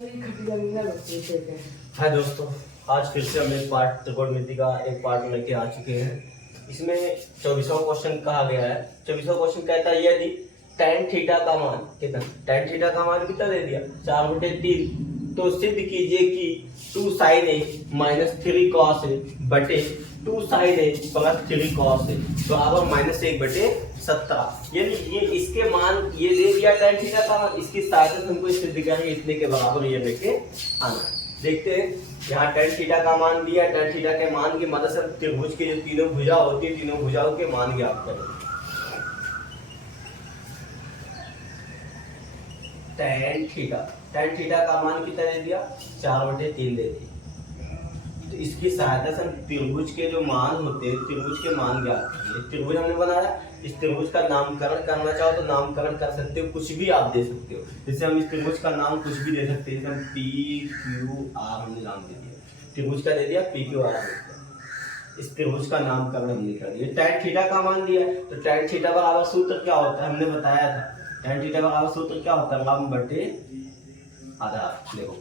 हाय दोस्तों, आज फिर से हम एक पार्ट त्रिकोणमिति का एक पार्ट लेके आ चुके हैं। इसमें 24वां क्वेश्चन कहा गया है। 24वां क्वेश्चन कहता है यदि tan थीटा का मान कितना, tan थीटा का मान कितना दे दिया 4/3, तो सिद्ध कीजिए कि 2 sin a minus 3 cos a बटे 2 sin a plus 3 cos a बराबर -1/17। यानी ये इसके मान ये दे दिया tan थीटा का मान, इसकी सहायता से हमको सिद्ध करेंगे इतने के बराबर ये लेके आना। देखते हैं यहाँ tan थीटा का मान दिया, tan थीटा के मान की मदद से त्रिभुज के जो तीनों भुजा होती है तीनों भुजाओं के मान ज्ञात करें। tan थीटा का मान कितना दे दिया 4/3 दे दिया। तो इसकी सहायता से हम त्रिभुज के जो मान होते हैं त्रिभुज के मान ज्ञात करेंगे। त्रिभुज हमने बनाया, इस त्रिभुज का नामकरण करना चाहो तो नामकरण कर सकते हो, कुछ भी आप दे सकते हो। जैसे हम इस त्रिभुज का नाम कुछ भी दे सकते हैं, जैसे हम PQR हमने नाम दे दिया, त्रिभुज का दे दिया PQR। इस त्रिभुज का नामकरण हमने कर दिया। tan थीटा का मान दिया तो tan थीटा बराबर सूत्र क्या होता है हमने बताया था। tan थीटा बराबर सूत्र क्या होता है लंब बटे आधार। देखो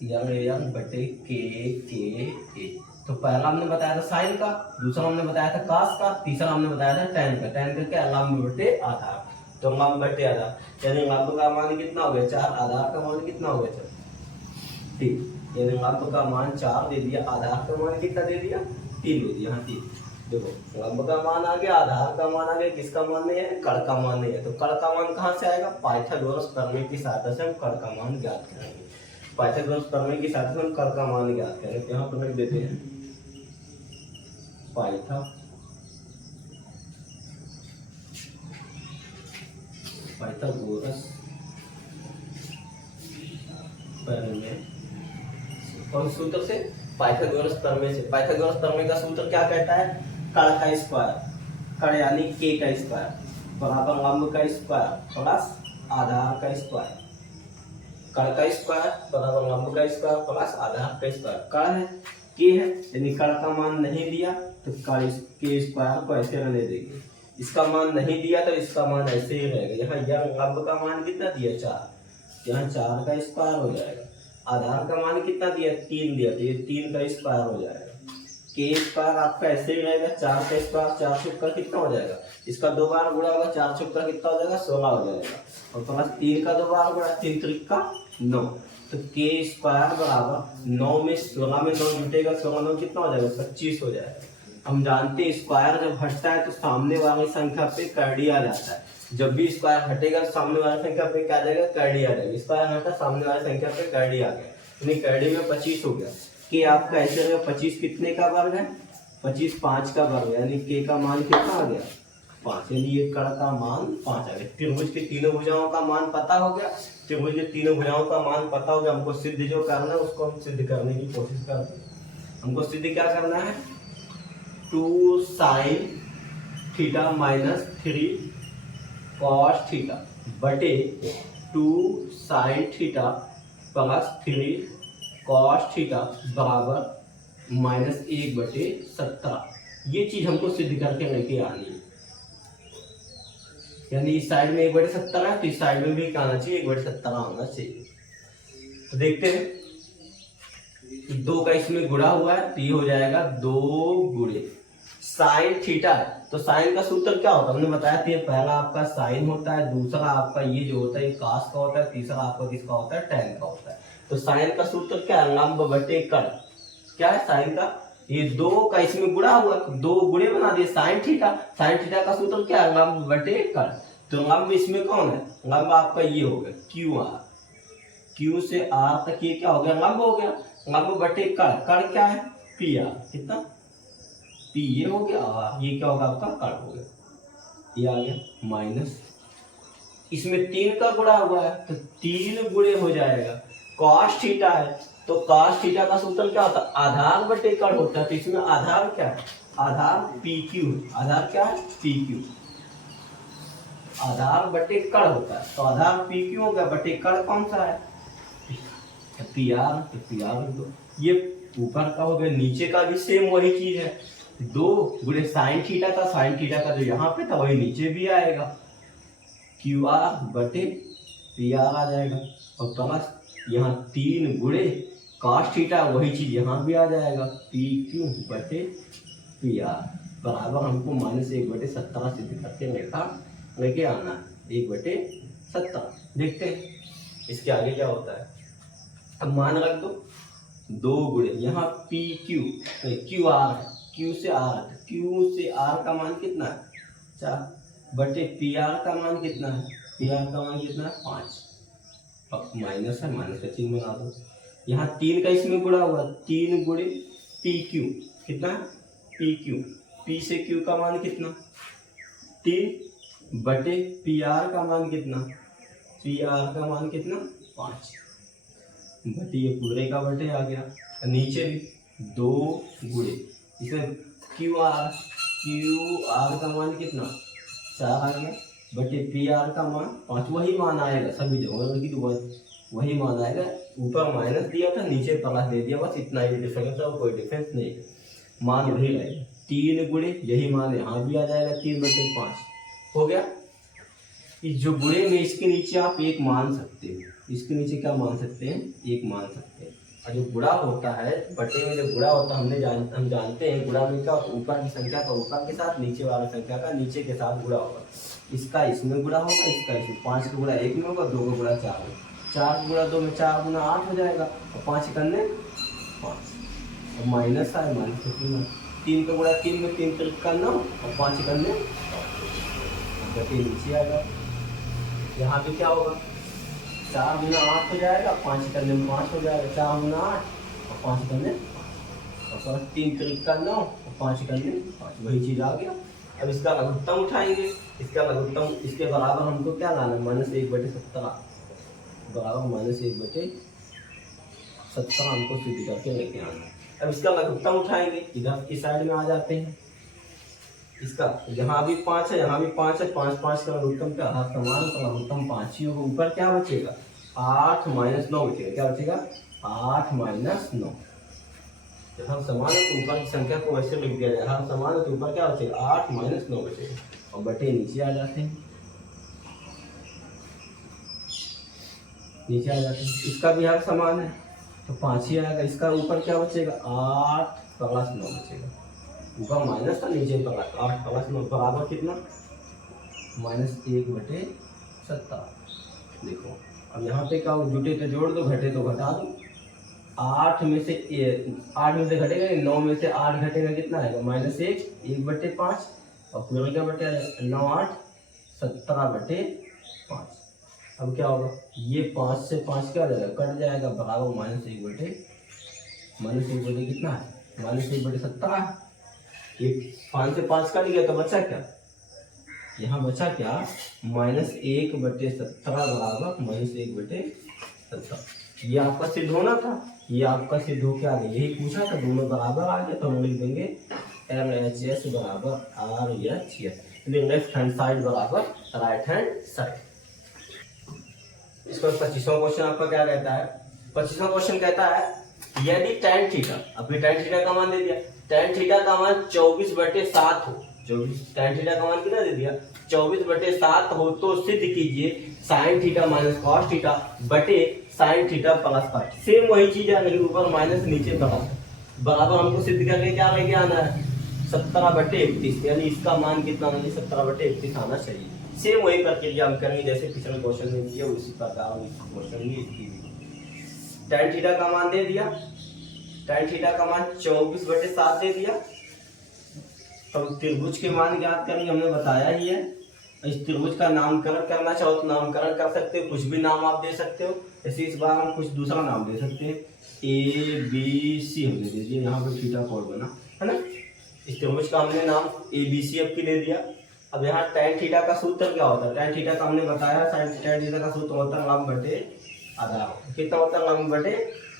यंग बटे के। तो पहला हमने बताया था साइन का, दूसरा हमने बताया था cos का, तीसरा हमने बताया था tan का। tan का क्या लंब बटे आधार, तो लंब बटे आधार यानी लंब का मान कितना हो गया 4, आधार का मान कितना हो गया 4। ठीक, यानी लंब का मान 4 दे दिया, आधार का मान कितना दे दिया 3 दे दिया। हाँ 3। देखो लंब का मान आ गया, आधार का मान आ गया, किसका मान नहीं है कड़ का मान नहीं है। तो कड़ का मान कहाँ से आएगा, पाइथागोरस प्रमेय की सहायता से हम कड़ का मान ज्ञात करेंगे। पाइथागोरस प्रमेय की सहायता से हम कड़ का मान ज्ञात करेंगे। यहाँ पर लिख देते हैं पाइथागोरस प्रमेय और सूत्र से पाइथागोरस प्रमेय से। पाइथागोरस प्रमेय का सूत्र क्या कहता है, कड़ का स्क्वायर, कड़ यानी k का स्क्वायर बराबर लंब का स्क्वायर प्लस आधार का स्क्वायर। कड़ का स्क्वायर बराबर लंब का स्क्वायर प्लस आधार का स्क्वायर। कड़ है k है यानी कड़ का मान नहीं दिया तो कड़ के स्क्वायर को ऐसे रहने देंगे, इसका मान नहीं दिया तो इसका मान ऐसे ही रहेगा। यहाँ लंब का मान कितना दिया 4, यहाँ 4 का स्क्वायर हो जाएगा। आधार का मान कितना दिया 3 दिया तो ये 3 का स्क्वायर हो जाएगा। के स्क्वायर आपका ऐसे ही रहेगा, 4 का स्क्वायर 4 चौका कितना हो जाएगा, इसका 2 बार गुणा होगा 4 चौका कितना हो जाएगा 16 हो जाएगा, और प्लस 3 का 2 बार गुणा 3 त्रिका 9। तो के स्क्वायर बराबर 9 में 16 में 9 जुटेगा, 16 9 कितना हो जाएगा 25 हो जाएगा। हम जानते हैं स्क्वायर जब हटता है तो सामने वाली संख्या पे करड़ी आ जाता है। जब भी स्क्वायर हटेगा तो सामने वाली संख्या पे क्या आ जाएगा करड़ी आ जाएगी। स्क्वायर हटा सामने वाली संख्या पे करड़ी आ गया, यानी करड़ी में 25 हो गया। के आपका ऐसे रहेगा 25 कितने का वर्ग है 25 5 का वर्ग, यानी के का मान कितना आ गया 5, यानी ये कड़ का मान 5 आ गया। त्रिभुज के तीनों भुजाओं का मान पता हो गया, त्रिभुज के तीनों भुजाओं का मान पता हो गया। हमको सिद्ध जो करना है उसको हम सिद्ध करने की कोशिश करते हैं। हमको सिद्ध क्या करना है 2 sin theta minus 3 cos theta बटे 2 sin theta plus 3 cos theta बराबर -1/17। ये चीज हमको सिद्ध करके लेके आनी है। यानी इस साइड में 1/17 है तो इस साइड में भी क्या आना चाहिए 1/17 होना चाहिए। तो देखते हैं 2 का इसमें गुणा हुआ है तो ये हो जाएगा 2 गुणे साइन थीटा है। तो साइन का सूत्र क्या होता है हमने बताया था, पहला आपका साइन होता है, दूसरा आपका ये जो होता है कास का होता है, तीसरा आपका किसका होता है टैन का होता है। तो साइन का सूत्र क्या है लंब बटे कड़। क्या है साइन का, ये 2 का इसमें गुणा हुआ 2 गुणे बना दिए साइन थीटा। साइन थीटा का सूत्र क्या है लंब बटे कड़। तो लंब इसमें कौन है, लंब आपका ये हो गया QR, Q से R तक ये क्या हो गया लंब हो गया, लंब बटे कड़। कड़ क्या है PR, कितना P ये हो गया, और ये क्या होगा आपका कड़ हो गया, ये आ गया माइनस। इसमें 3 का गुणा हुआ है तो 3 गुणे हो जाएगा। cos थीटा है तो cos थीटा का सूत्र क्या होता है आधार बटे कड़ होता है। तो इसमें आधार क्या है, आधार PQ, आधार क्या है PQ, आधार बटे कड़ होता है। तो आधार PQ हो गया, बटे कड़ कौन सा है PR, तो PR दो। ये ऊपर का हो गया, नीचे का भी सेम वही चीज है, 2 गुणे साइन थीटा का, साइन थीटा का जो यहाँ पे था वही नीचे भी आएगा QR बटे पी आर आ जाएगा और प्लस यहाँ 3 गुणे cos थीटा, वही चीज यहाँ भी आ जाएगा पी क्यू बटे पी आर बराबर हमको -1/17 सिद्ध करके लेके आना है 1/17। देखते हैं इसके आगे क्या होता है। अब मान रख दो 2 गुणे यहाँ पी क्यू, क्यू आर है, क्यू से आर का मान कितना है 4 बटे पी आर का मान कितना है, पी आर का मान कितना है 5। अब माइनस है, माइनस का चिन्ह बना दो। यहाँ 3 का इसमें गुणा हुआ 3 गुणे पी क्यू कितना है पी क्यू, पी से क्यू का मान कितना 3 बटे पी आर का मान कितना, पी आर का मान कितना 5 बटे ये पूरे का बटे आ गया। नीचे भी 2 गुणे इसमें क्यू आर का मान कितना 4 आ गया बटे पी आर का मान 5। वही मान आएगा सभी जगह की, वही मान आएगा। ऊपर माइनस दिया था, नीचे प्लस दे दिया, बस इतना ही डिफरेंस है, कोई डिफरेंस नहीं है, मान वही रहेगा। 3 गुणे यही मान यहाँ भी आ जाएगा 3 बटे 5 हो गया। इस जो गुणे में इसके नीचे आप 1 मान सकते हो, इसके नीचे क्या मान सकते हैं 1 मान सकते हैं। और जो गुणा होता है बटे में, जब गुणा होता है हम जानते हैं गुणा में क्या ऊपर की संख्या का ऊपर के साथ, नीचे वाली संख्या का नीचे के साथ गुणा होगा। इसका इसमें गुणा होगा, इसका इसमें। 5 का गुणा 1 में होगा, 2 का गुणा 4 में, 4 गुणा 2 में 4 गुणा 8 हो जाएगा और 5 करने 5 और माइनस है, माइनस का 3 का गुणा 3 में 3 त्रिक का 9 और 5 करने बटे नीचे आएगा। यहाँ पे क्या होगा 4 गुना 8 हो जाएगा, 5 करने में 5 हो जाएगा, 4 गुना 8 और 5 करने और 3 त्रिक का 9 और 5 करने 5, वही चीज़ आ गया। अब इसका लघुत्तम उठाएंगे, इसका लघुत्तम इसके बराबर हमको क्या लाना है -1/17 बराबर -1/17 हमको सिद्ध करके लेके आना है। अब इसका लघुत्तम उठाएंगे, इधर की साइड में आ जाते हैं। इसका यहाँ भी 5 है, यहाँ भी 5 है, 5 5 का लघुत्तम क्या हर समान, तो लघुत्तम 5 ही होगा। ऊपर क्या बचेगा 8 - 9 बचेगा, क्या बचेगा 8 - 9। जब हम समान है तो ऊपर की संख्या को वैसे लिख दिया जाए, हर समान है तो ऊपर क्या बचेगा 8 - 9 बचेगा और बटे नीचे आ जाते हैं, नीचे आ जाते हैं। इसका भी हर समान है तो 5 ही आएगा। इसका ऊपर क्या बचेगा 8 + 9 बचेगा, ऊपर माइनस था नीचे प्लस, 8 + 9 बराबर कितना -1/17। देखो अब यहाँ पे क्या जुटे तो जोड़ दो, घटे तो घटा दो। 8 में से घटेगा, 9 में से 8 घटेगा, कितना आएगा -1 1/5 और पूरा क्या बटे 9 8 17/5। अब क्या होगा ये 5 से 5 क्या हो जाएगा कट जाएगा बराबर -1/, कितना है -1/17। ये 5 से 5 कट गया तो बचा क्या, यहाँ बचा क्या -1/17 बराबर -1/17। ये आपका सिद्ध होना था, ये आपका सिद्ध होके आ गया, यही पूछा था, दोनों बराबर आ गया तो हम लिख देंगे LHS बराबर RHS, लेफ्ट हैंड साइड बराबर राइट हैंड साइड। इसका 25वां क्वेश्चन आपका क्या कहता है। 25वां क्वेश्चन कहता है यदि tan थीटा, अभी tan थीटा का मान दे दिया, tan थीटा का मान 24/7 हो, 24 tan थीटा का मान कितना दे दिया 24/7 हो तो सिद्ध कीजिए sin थीटा - cos थीटा बटे sin थीटा + cos। सेम वही चीज है, लेकिन ऊपर माइनस नीचे प्लस बराबर हमको सिद्ध करके क्या लेके आना है 17/31, यानी इसका मान कितना होना चाहिए 17/31 आना चाहिए। सेम वही प्रक्रिया हम करेंगे जैसे पिछले क्वेश्चन में किया, उसी प्रकार इस क्वेश्चन में इसकी tan थीटा का मान दे दिया, tan थीटा का मान 24/7 दे दिया। तो त्रिभुज के मान ज्ञात करेंगे, हमने बताया ही है। इस त्रिभुज का नामकरण करना चाहो तो नामकरण कर सकते हो, कुछ भी नाम आप दे सकते हो। ऐसे इस बार हम कुछ दूसरा नाम दे सकते हैं, ABC हम दे दीजिए, यहाँ पर थीटा कोड बना है ना। इस त्रिभुज का हमने नाम ABC आपकी दे दिया। अब यहाँ tan थीटा का सूत्र क्या होता है, tan थीटा का हमने बताया, tan थीटा का सूत्र होता है लंब बटे आधार। कितना होता है लंब बटे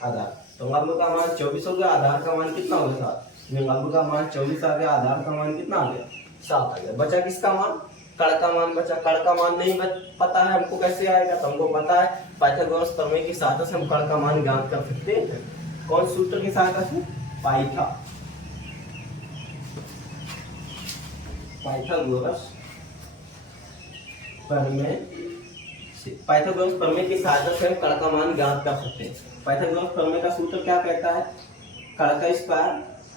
आधार, तो लंब का मान 24 हो गया, आधार का मान कितना हो गया 7, लंब का मान 24 आ गया, आधार का मान कितना आ गया 7 आ गया। बचा किसका मान, कड़ का मान बचा। कड़ का मान नहीं पता है हमको, कैसे आएगा, तो हमको पता है पाइथागोरस प्रमेय की सहायता से हम कड़ का मान ज्ञात कर सकते हैं। कौन सूत्र की सहायता से, पाइथागोरस प्रमेय पाइथागोरस प्रमेय की सहायता से हम कण का मान ज्ञात कर सकते हैं। पाइथागोरस प्रमेय का सूत्र क्या कहता है? कण का स्क्वायर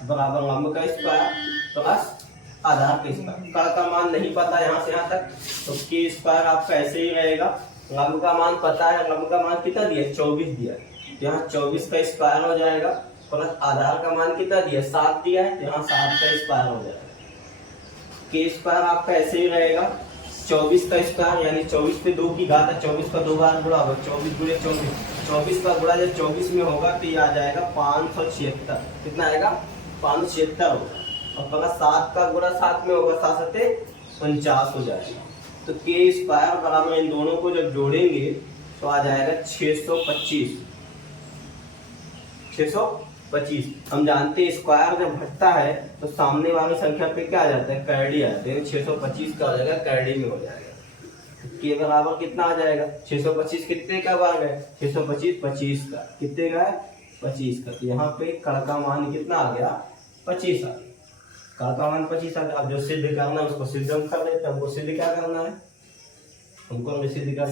बराबर लंब का स्क्वायर प्लस आधार का स्क्वायर। कण का मान नहीं पता यहाँ से यहाँ तक, तो के स्क्वायर आपका ऐसे ही रहेगा। लंब का मान पता है, लंब का मान कितना दिया? 24 दिया, तो यहाँ 24 का स्क्वायर हो जाएगा, प्लस आधार का मान कितना दिया? 7 दिया है, तो यहाँ 7 का स्क्वायर हो जाएगा। के स्क्वायर आपका ऐसे ही रहेगा, 24 का स्क्वायर यानी 24 पे 2 की घात है, 24 का 2 बार गुणा होगा, 24 गुणे 24, 24 का गुणा जब 24 में होगा तो ये आ जाएगा 576। कितना आएगा? 576 होगा। और प्लस 7 का गुणा 7 में होगा, 7 सत्ते 49 हो जाएगा। तो के स्क्वायर बराबर इन दोनों को जब जोड़ेंगे तो आ जाएगा 625। 625 हम जानते हैं स्क्वायर जब घटता है तो सामने वाली संख्या पे क्या आ जाता है? कैडी आ जाता है। 625 का हो जाएगा, कैडी में हो जाएगा। के बराबर कितना आ जाएगा? 625 कितने का भाग है? 625 25 का। कितने का है? 25 का। तो यहाँ पे कण का मान कितना आ गया? 25 आ गया। कण का मान 25 आ गया। अब जो सिद्ध करना है उसको सिद्ध हम कर लेते हैं। हमको सिद्ध क्या करना है? हमको हम सिद्ध कर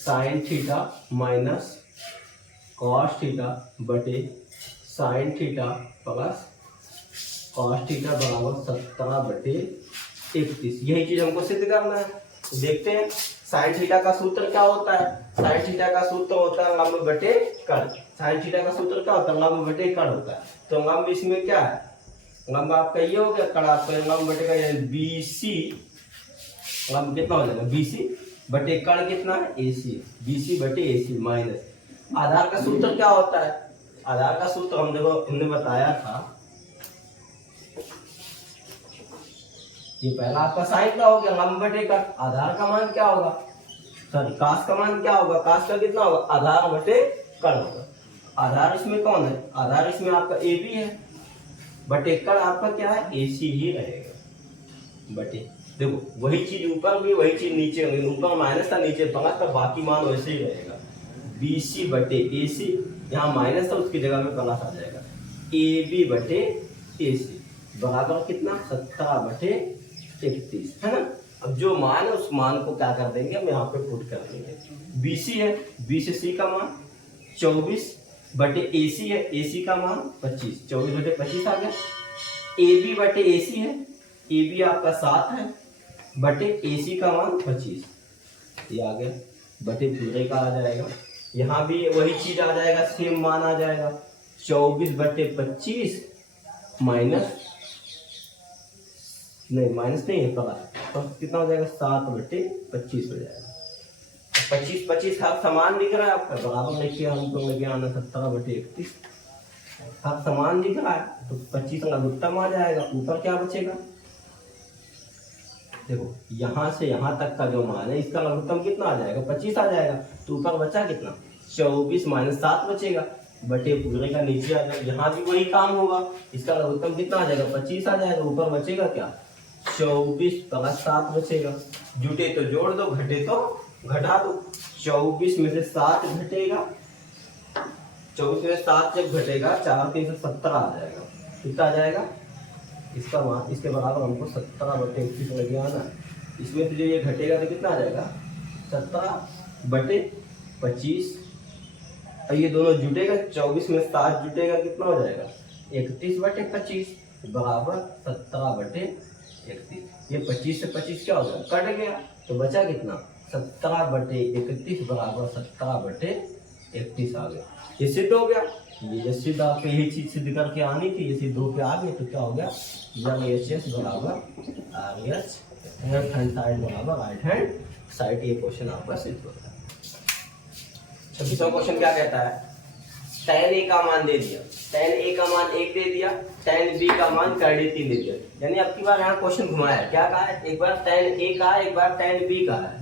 sine theta minus cos theta बटे sine theta plus cos theta बराबर 17/31। यही चीज हमको सिद्ध करना है। देखते हैं साइन थीटा का सूत्र क्या होता है। साइन थीटा का सूत्र होता है लंब बटे कण। साइन थीटा का सूत्र क्या होता है? लंब बटे कण होता है। तो लंब इसमें क्या है? लंब आपका ये हो गया, कण आपका लंब बटे का यानी BC। लंब कितना हो जाएगा? BC बटे कण कितना है? AC। BC बटे AC माइनस आधार का सूत्र क्या होता है? आधार का सूत्र हम देखो हमने बताया था, ये पहला आपका साइन का हो गया लंब बटे का। आधार का मान क्या होगा? सॉरी काश का मान क्या होगा? काश का कितना होगा? आधार बटे कण होगा। आधार इसमें कौन है? आधार इसमें आपका AB है, बटे कण आपका क्या है? AC ही रहेगा। बटे देखो वही चीज ऊपर भी वही चीज नीचे, ऊपर माइनस था नीचे प्लस था, बाकी मान वैसे ही रहेगा। BC बटे AC, यहाँ माइनस था उसकी जगह में प्लस आ जाएगा। AB बटे AC बराबर कितना? 17/31 है ना। अब जो मान है उस मान को क्या कर देंगे? हम यहाँ पे पुट कर देंगे। BC है, B से C का मान 24 बटे AC है, AC का मान 25, 24 बटे 25 आ गया। AB बटे AC है, AB आपका 7 है बटे AC का मान 25, ये आ गया बटे पूरे का आ जाएगा। यहाँ भी वही चीज आ जाएगा, सेम मान आ जाएगा। 24 बटे 25 माइनस नहीं, माइनस नहीं है पता, तो कितना हो जाएगा? 7/25 हो जाएगा। 25 25 हर समान दिख रहा है आपका, बराबर लिखिए, हमको लगे आना 17/31। हर समान दिख रहा है तो 25 का लघुत्तम आ जाएगा। ऊपर क्या बचेगा? देखो यहाँ से यहाँ तक का जो मान है इसका लघुत्तम कितना आ जाएगा? 25 आ जाएगा। तो ऊपर बचा कितना? 24 माइनस 7 बचेगा, बटे पूरे का नीचे आ जाएगा। यहाँ भी वही काम होगा, इसका लघुत्तम कितना आ जाएगा? 25 आ जाएगा। ऊपर बचेगा क्या? 24 प्लस 7 बचेगा। जुटे तो जोड़ दो, घटे तो घटा दो। 24 में से 7 घटेगा, 24 में 7 जब घटेगा 4 3 से 17 आ जाएगा। कितना आ जाएगा? इसका मान इसके बराबर हमको 17/31 लगे आना। इसमें तो जो ये घटेगा तो कितना आ जाएगा? 17/25। और ये दोनों जुटेगा, 24 में 7 जुटेगा, कितना हो जाएगा? 31/25 बराबर 17/31। ये 25 से 25 क्या हो गया? कट गया, तो बचा कितना? 17/31 बराबर 17/31 आ गया। ये सिद्ध हो गया। ये सिद्ध आपको यही चीज सिद्ध करके आनी थी, ये सिद्ध होके आ गई तो क्या हो गया? जब HS बराबर RH, लेफ्ट हैंड साइड बराबर राइट हैंड साइड, ये क्वेश्चन आपका सिद्ध होता है। 26वां क्वेश्चन क्या कहता है? tan A का मान दे दिया, tan A का मान 1 दे दिया, tan B का मान कैडी 3 दे दिया। यानी अब की बार यहाँ क्वेश्चन घुमाया, क्या कहा है? एक बार tan A का है, एक बार tan B का है।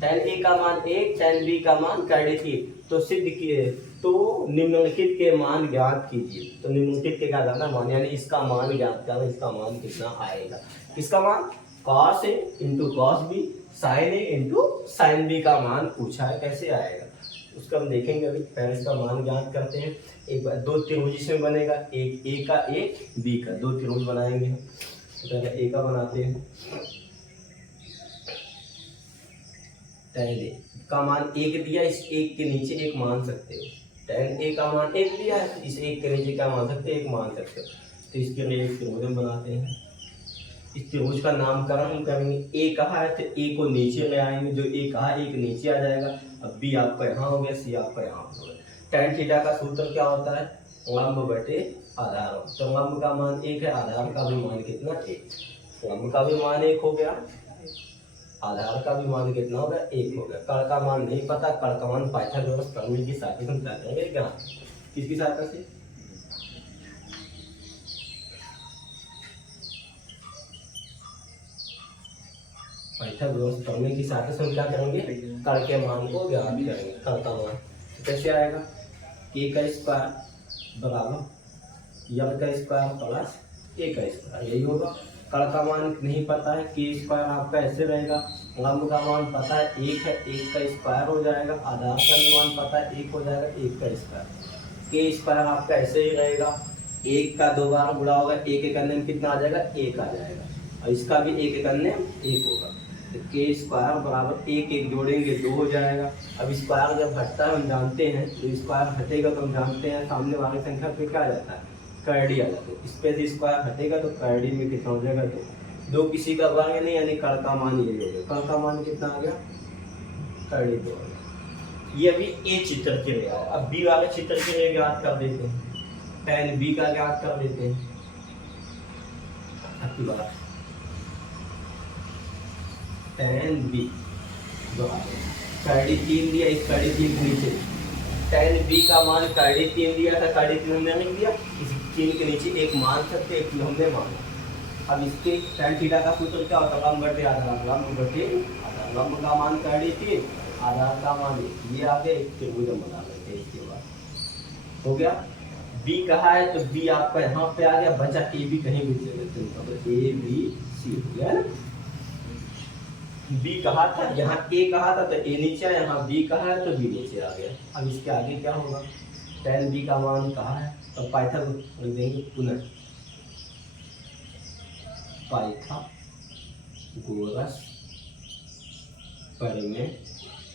tan A का मान 1, tan B का मान कैडी 3, तो सिद्ध किए तो निम्नलिखित के मान ज्ञात कीजिए। तो निम्नलिखित के क्या करना? मान यानी इसका मान ज्ञात करना। इसका मान कितना आएगा? किसका मान? cos A into cos B, sin A into sin B का मान पूछा है, कैसे आएगा उसका हम देखेंगे। अभी पहले इसका मान ज्ञात करते हैं। एक बार 2 त्रिभुज इसमें बनेगा, एक A का एक B का, 2 त्रिभुज बनाएंगे। तो पहले A का बनाते हैं। tan a का मान 1 दिया, इस 1 के नीचे 1 मान सकते हो। tan a का मान 1 दिया है, इस 1 के नीचे क्या मान सकते हो, 1 मान सकते हो। तो इसके लिए एक त्रिभुज हम बनाते हैं। इस त्रिभुज का नामकरण हम करेंगे। ए कहा है तो ए को नीचे ले आएंगे, जो ए कहा एक नीचे आ जाएगा। अब बी आपका यहाँ हो गया, सी आपका यहाँ हो गया। tan थीटा का सूत्र क्या होता है, लंब बटे आधार। तो लंब का मान 1 है, आधार का भी मान कितना, 1। लंब का भी मान 1 हो गया, आधार का भी मान कितना हो गया, 1 हो गया। कर्ण का मान नहीं पता, कर्ण का मान पाइथागोरस प्रमेय की सहायता से हम क्या करेंगे, क्या किसकी सहायता से, पाइथागोरस प्रमेय की सहायता से हम क्या करेंगे, कर्ण के मान को ज्ञात करेंगे। कर्ण का मान कैसे आएगा, k का स्क्वायर बराबर m का स्क्वायर प्लस a का स्क्वायर, यही होगा। कर्ण का मान नहीं पता है, k स्क्वायर आपका ऐसे रहेगा। लंब का मान पता है 1 है, 1 का स्क्वायर हो जाएगा। आधार का भी मान पता है 1 हो जाएगा, 1 का स्क्वायर। k स्क्वायर आपका ऐसे ही रहेगा, 1 का 2 बार गुणा होगा, 1 एक अन्य में कितना आ जाएगा, 1 आ जाएगा। और इसका भी 1 एक अन्य 1 होगा। तो k स्क्वायर बराबर 1 1 जोड़ेंगे 2 हो जाएगा। अब स्क्वायर जब हटता है हम जानते हैं, तो स्क्वायर हटेगा तो हम जानते हैं सामने वाली संख्या पे क्या आ जाता है, करड़ी आ जाता है। इस पे से स्क्वायर हटेगा तो करड़ी में कितना हो जाएगा, 2 किसी का वर्ग नहीं, यानी कर्ण का मान यही हो गया। कर्ण का मान कितना आ गया, करड़ी 2 आ गया। ये अभी ए चित्र के लिए आया। अब बी वाले चित्र के लिए ज्ञात कर देते हैं, tan b का ज्ञात कर देते हैं। आपकी बात tan b करड़ी 3 दिया, इस करड़ी 3 के नीचे tan b का मान करड़ी 3 दिया था, करड़ी 3 हमने नहीं दिया, इस 3 के नीचे 1 मान सकते, 1 हमने माना। अब इसके tan थीटा का सूत्र क्या होता है, लंब बटे आधार, लंब बटे आधार। लंब का मान करड़ी 3, आधार का मान 1, ये आगे एक त्रिभुज हम बना लेते हैं। इसके बाद हो गया। b कहा है तो b आपका यहाँ पे आ गया, बचा a b कहीं भी चले लेते हैं, तो a b c हो गया ना। b कहा था, यहाँ a कहा था तो a नीचे, यहाँ b कहा है तो b नीचे आ गया। अब इसके आगे क्या होगा, tan b का मान कहा है तो पाइथागोरस देंगे, पुनः पाइथागोरस प्रमेय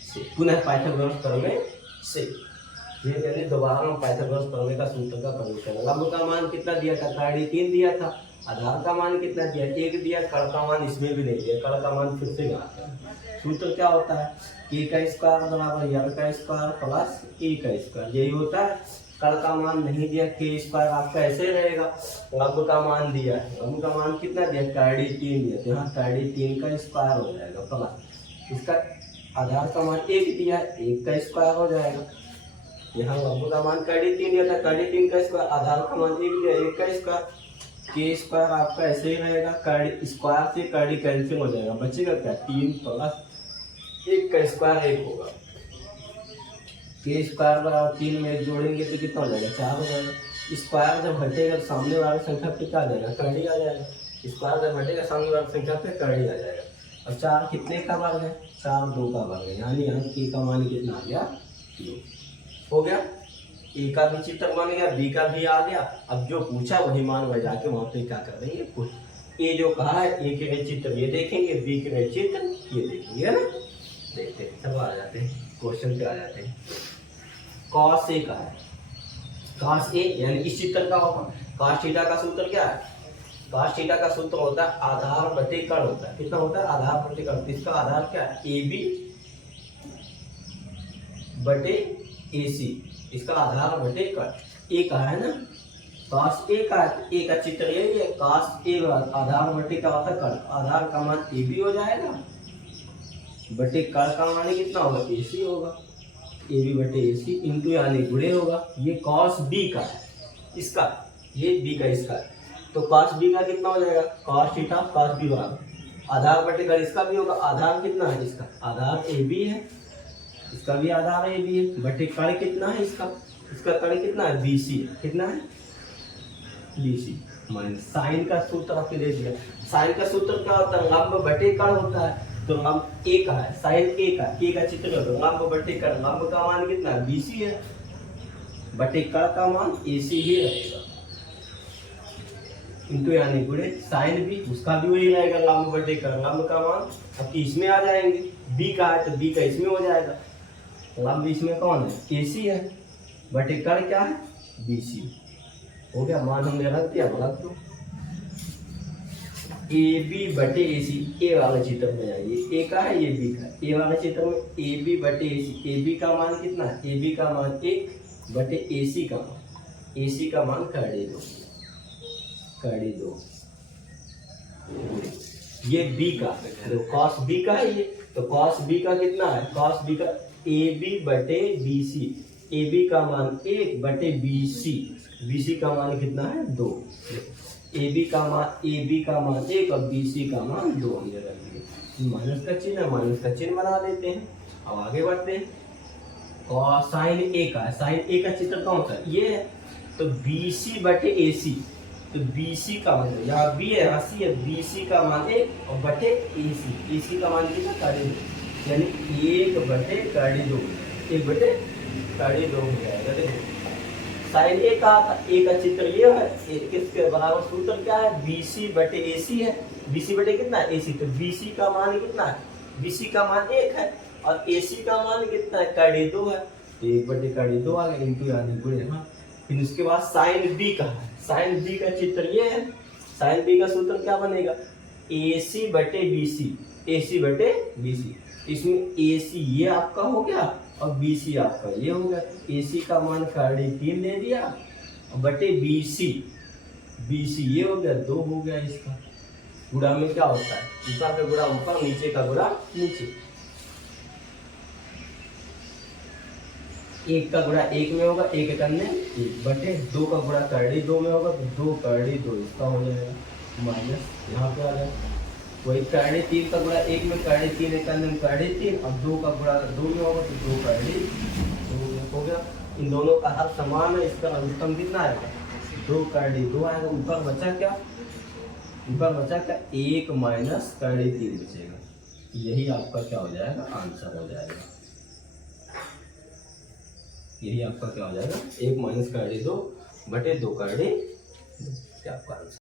से, पुनः पाइथागोरस प्रमेय से, ये यानी दोबारा हम पाइथागोरस प्रमेय का सूत्र का प्रयोग करेंगे। लंब का मान कितना दिया था, करड़ी 3 दिया था। आधार का मान कितना दिया, 1 दिया। कर्ण का मान इसमें भी नहीं दिया, कर्ण का मान फिर से ज्ञात है। सूत्र क्या होता है, k का स्क्वायर बराबर m का स्क्वायर प्लस a का स्क्वायर, यही होता है। कर्ण का मान नहीं दिया, k स्क्वायर आपका ऐसे रहेगा। लंब का मान दिया है, लंब का मान कितना दिया, करड़ी 3 दिया, तो यहाँ करड़ी 3 का स्क्वायर हो जाएगा प्लस इसका आधार का मान 1 दिया है, 1 का स्क्वायर हो जाएगा। यहाँ लंब का मान करड़ी 3 दिया था, करड़ी 3 का स्क्वायर, आधार का मान 1 दिया, 1 का स्क्वायर। k स्क्वायर आपका ऐसे ही रहेगा, करड़ी स्क्वायर से करड़ी कैंसिल हो जाएगा, बचेगा क्या, 3 प्लस 1 का स्क्वायर 1 होगा। k स्क्वायर बराबर 3 में 1 जोड़ेंगे तो कितना हो जाएगा, 4 हो जाएगा। स्क्वायर जब हटेगा तो सामने वाली संख्या पे क्या आ जाएगा, करड़ी आ जाएगा। स्क्वायर जब हटेगा सामने वाली संख्या पे करड़ी आ जाएगा। अब 4 कितने का वर्ग है, 4 2 का वर्ग है, यानी यहाँ k का मान कितना आ गया, 2 हो गया। a का भी चित्र बन गया, b का भी आ गया। अब जो पूछा वही मान वह जाके वहां पे क्या कर देंगे, पुट। a जो कहा है, a के चित्र ये देखेंगे, b के चित्र ये देखेंगे, है ना। देखते हैं, चलो आ जाते हैं क्वेश्चन पे आ जाते हैं। cos a का है, cos a यानी इस चित्र का होगा। cos थीटा का सूत्र क्या है, cos थीटा का सूत्र होता है आधार बटे कर्ण होता है। कितना होता है, आधार बटे कर्ण। इसका आधार क्या है, ab बटे ac, इसका आधार बटे कर्ण। a कहा है ना, cos a का, a का चित्र यही है। cos a आधार बटे क्या होता है, कर्ण। आधार का मान ab हो जाएगा, बटे कर्ण का मान कितना होगा, ac होगा। ab बटे ac इंटू यानी गुणे होगा। ये cos b का है, इसका ये b का इसका है, तो cos b का कितना हो जाएगा, cos थीटा cos b बराबर आधार बटे कर्ण, इसका भी होगा। आधार कितना है, इसका आधार ab है, इसका भी आधार ab है, बटे कर्ण कितना है इसका, इसका कर्ण कितना है, bc, कितना है, bc। माइनस साइन का सूत्र आपके दे दिया। साइन का सूत्र क्या होता है, लंब बटे कर्ण होता है। तो लंब a का है, साइन a का, k का चित्र है, तो लंब बटे कर्ण, लंब का मान कितना है, bc है, बटे कर्ण का मान ac ही रहेगा, इंटू यानी गुणे साइन भी, उसका भी वही रहेगा, लंब बटे कर्ण। लंब का मान अब इसमें आ जाएंगे, बी का है तो बी का इसमें हो जाएगा। अब इसमें कौन है, ए सी है, बटे कण क्या है, बी सी। हो गया, मान हमने रख दिया, रख दो। ए बी बटे ए सी, ए वाले चित्र में आइए, ए का है, ये बी का है। ए वाले चित्र में ए बी बटे ए सी, ए बी का मान कितना है, ए बी का मान 1 बटे ए सी का मान, ए सी का मान कर दो, ये बी का, तो कॉस बी का है ये, तो कॉस बी का कितना है, कॉस बी का ए बी बटे बी सी, ए बी का मान 1 बटे बी सी का मान कितना है 2, ए बी का मान 1 और बी सी का मान 2 हमने रख दिए। माइनस का चिन्ह है, माइनस का चिन्ह बना देते हैं। अब आगे बढ़ते हैं। और साइन ए का है, साइन ए का चित्र कौन सा है, ये है, तो बी सी बटे ए सी, तो बी सी का मान, यहाँ बी है यहाँ सी है, बी सी का मान 1 और बटे ए सी का मान कितना, 2, यानी 1 बटे 2, 1 बटे 2 हो जाएगा। देखो साइन ए का चित्र ये है, किसके बराबर, सूत्र क्या है, बी सी बटे ए सी है, बी सी बटे कितना है, ए सी, तो बी सी का मान कितना है, बी सी का मान 1 है और ए सी का मान कितना है, 2 है, 1 बटे 2 आ गया, इंटू यानी गुणे। हाँ, फिर उसके बाद साइन बी का है, साइन बी का चित्र ये है, साइन बी का सूत्र क्या बनेगा, ए सी बटे बी सी, ए सी बटे बी सी, इसमें ए सी ये आपका हो गया और बी सी आपका ये हो गया। ए सी का मान 3.5 दे दिया बटे बी सी ये हो गया 2 हो गया। इसका गुणा में क्या होता है, ऊपर का गुणा ऊपर, नीचे का गुणा नीचे। 1 का गुणा 1 में होगा, 1 करने 1 बटे 2 का गुणा 2 में होगा, तो 2 इसका हो जाएगा, माइनस यहाँ पे आ जाएगा। वही 3 का गुणा 1 में 3 एक करने में 3, अब 2 का गुणा 2 में होगा, तो 2 हो गया। इन दोनों का हर समान है, इसका अधिकतम कितना आएगा, 2 आएगा। ऊपर बचा क्या, 1 माइनस 3 बचेगा। यही आपका क्या हो जाएगा, आंसर हो जाएगा। यही आपका क्या हो जाएगा, 1 माइनस 2 बटे 2 आपका आंसर।